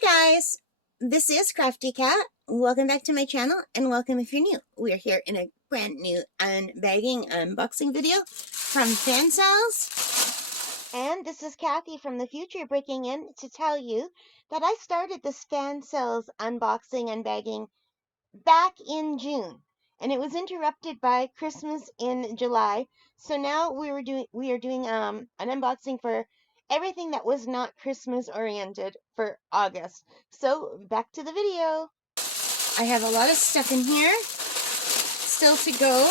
Hi guys, this is Crafty Cat. Welcome back to my channel and welcome if you're new. We're here in a brand new unbagging unboxing video from Fansells. And this is Kathy from the future breaking in to tell you that I started this Fansells unboxing and bagging back in June. And it was interrupted by Christmas in July. So now we are doing an unboxing for everything that was not Christmas oriented for August. So back to the video. I have a lot of stuff in here still to go.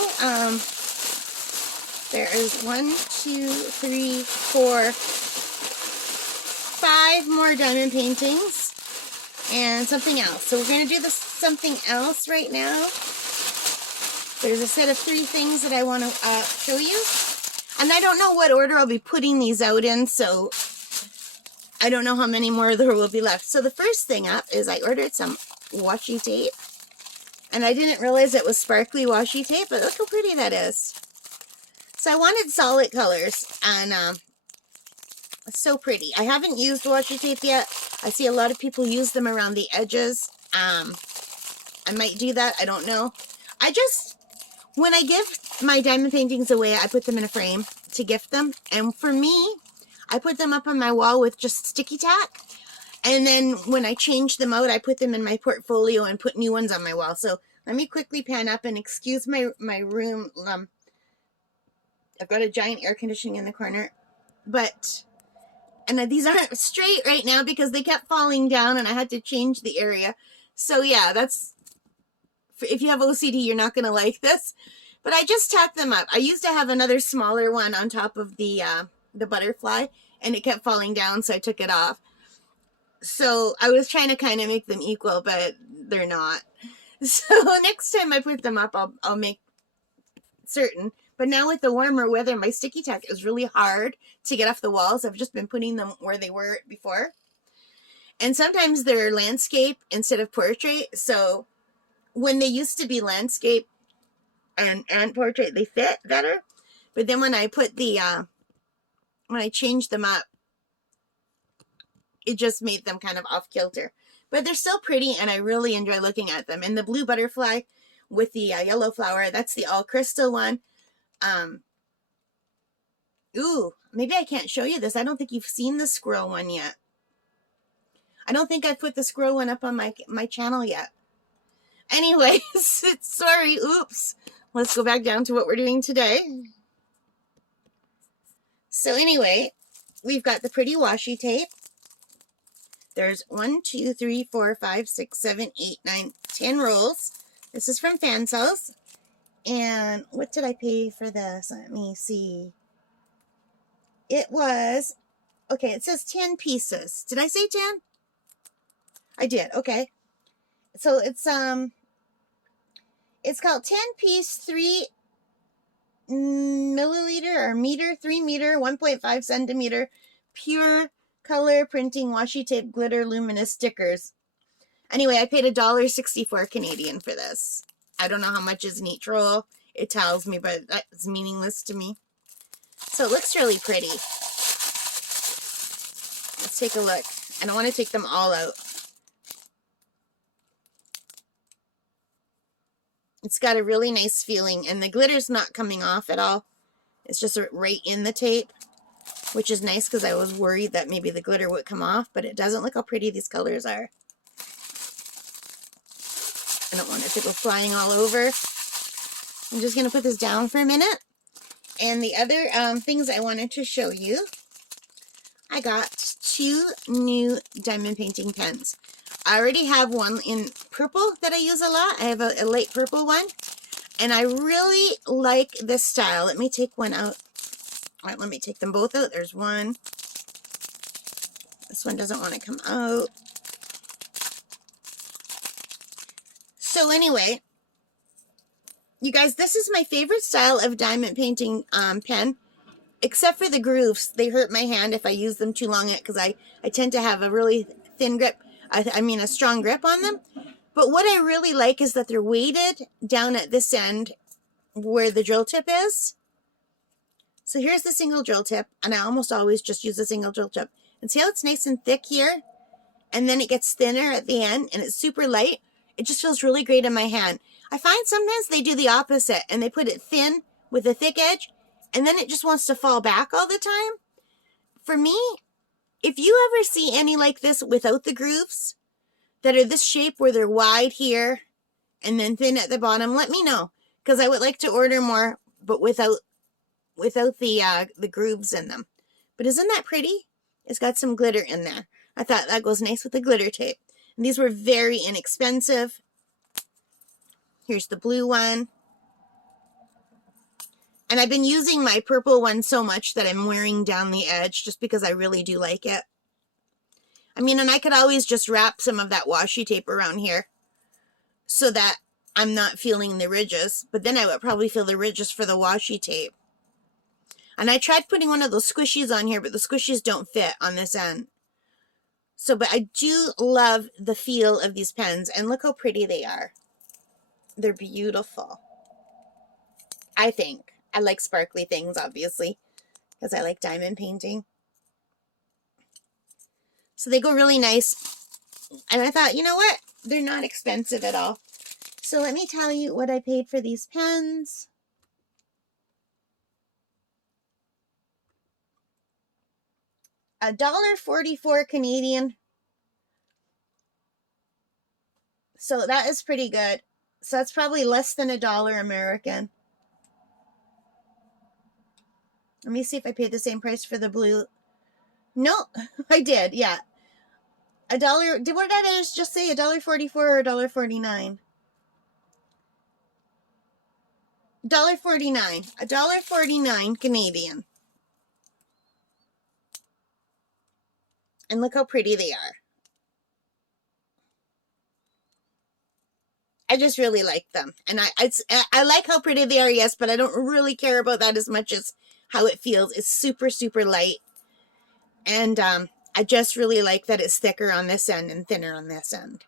There is 1, 2, 3, 4, 5 more diamond paintings and something else. So we're going to do this something else right now. There's a set of 3 things that I want to show you. And I don't know what order I'll be putting these out in, so I don't know how many more there will be left. So the first thing up is I ordered some washi tape. And I didn't realize it was sparkly washi tape, but look how pretty that is. So I wanted solid colors, and it's so pretty. I haven't used washi tape yet. I see a lot of people use them around the edges. I might do that. I don't know. When I give my diamond paintings away, I put them in a frame to gift them. And for me, I put them up on my wall with just sticky tack. And then when I change them out, I put them in my portfolio and put new ones on my wall. So let me quickly pan up and excuse my room. I've got a giant air conditioning in the corner. And these aren't straight right now because they kept falling down and I had to change the area. So yeah, if you have OCD, you're not going to like this. But I just tacked them up. I used to have another smaller one on top of the butterfly, and it kept falling down, so I took it off. So I was trying to kind of make them equal, but they're not. So next time I put them up, I'll make certain. But now with the warmer weather, my sticky tack is really hard to get off the walls. I've just been putting them where they were before. And sometimes they're landscape instead of portrait. So when they used to be landscape and portrait, they fit better. But then when I put when I changed them up, it just made them kind of off kilter. But they're still pretty, and I really enjoy looking at them. And the blue butterfly with the yellow flower, that's the all crystal one. Ooh, maybe I can't show you this. I don't think you've seen the squirrel one yet. I don't think I've put the squirrel one up on my channel yet. Anyways, sorry, oops. Let's go back down to what we're doing today. So anyway, we've got the pretty washi tape. There's 1, 2, 3, 4, 5, 6, 7, 8, 9, 10 rolls. This is from Fansells. And what did I pay for this? Let me see. It was, okay, it says 10 pieces. Did I say 10? I did, okay. So it's called 10-piece 3 milliliter or meter, 3 meter, 1.5 centimeter pure color printing washi tape glitter luminous stickers. Anyway, I paid $1.64 Canadian for this. I don't know how much is in each roll. It tells me, but that's meaningless to me. So it looks really pretty. Let's take a look. I don't want to take them all out. It's got a really nice feeling, and the glitter's not coming off at all. It's just right in the tape, which is nice because I was worried that maybe the glitter would come off, but it doesn't. Look how pretty these colors are. I don't want it to go flying all over. I'm just going to put this down for a minute. And the other things I wanted to show you, I got 2 new diamond painting pens. I already have one in purple that I use a lot. I have a light purple one. And I really like this style. Let me take one out. All right, let me take them both out. There's one. This one doesn't want to come out. So anyway, you guys, this is my favorite style of diamond painting pen, except for the grooves. They hurt my hand if I use them too long because I tend to have a really thin grip. I mean a strong grip on them. But what I really like is that they're weighted down at this end where the drill tip is. So here's the single drill tip, and I almost always just use a single drill tip. And see how it's nice and thick here? and then it gets thinner at the end, and it's super light. It just feels really great in my hand. I find sometimes they do the opposite, and they put it thin with a thick edge, and then it just wants to fall back all the time. For me, if you ever see any like this without the grooves, that are this shape where they're wide here and then thin at the bottom, let me know, because I would like to order more, but without the grooves in them. But isn't that pretty? It's got some glitter in there. I thought that goes nice with the glitter tape. And these were very inexpensive. Here's the blue one. And I've been using my purple one so much that I'm wearing down the edge just because I really do like it. I mean, and I could always just wrap some of that washi tape around here so that I'm not feeling the ridges. But then I would probably feel the ridges for the washi tape. And I tried putting one of those squishies on here, but the squishies don't fit on this end. So, but I do love the feel of these pens. And look how pretty they are. They're beautiful. I think. I like sparkly things, obviously, because I like diamond painting. So they go really nice. And I thought, you know what? They're not expensive at all. So let me tell you what I paid for these pens. $1.44 Canadian. So that is pretty good. So that's probably less than $1 American. Let me see if I paid the same price for the blue. No, I did. Yeah. $1. What did I just say? $1.44 or $1.49? $1.49. $1.49 Canadian. And look how pretty they are. I just really like them. And I like how pretty they are, yes, but I don't really care about that as much as how it feels. It's super, super light. And I just really like that it's thicker on this end and thinner on this end.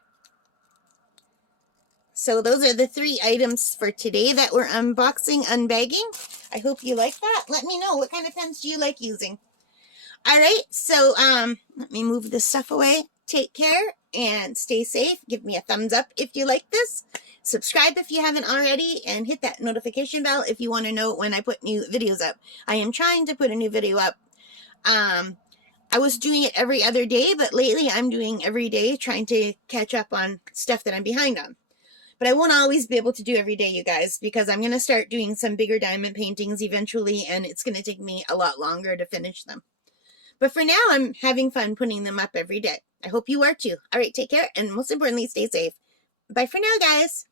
So those are the 3 items for today that we're unboxing, unbagging. I hope you like that. Let me know, what kind of pens do you like using? All right, so let me move this stuff away. Take care and stay safe. Give me a thumbs up if you like this. Subscribe if you haven't already, and hit that notification bell if you want to know when I put new videos up. I am trying to put a new video up. I was doing it every other day, but lately I'm doing every day, trying to catch up on stuff that I'm behind on. But I won't always be able to do every day, you guys, because I'm going to start doing some bigger diamond paintings eventually, and it's going to take me a lot longer to finish them. But for now, I'm having fun putting them up every day. I hope you are too. All right, take care, and most importantly, stay safe. Bye for now, guys.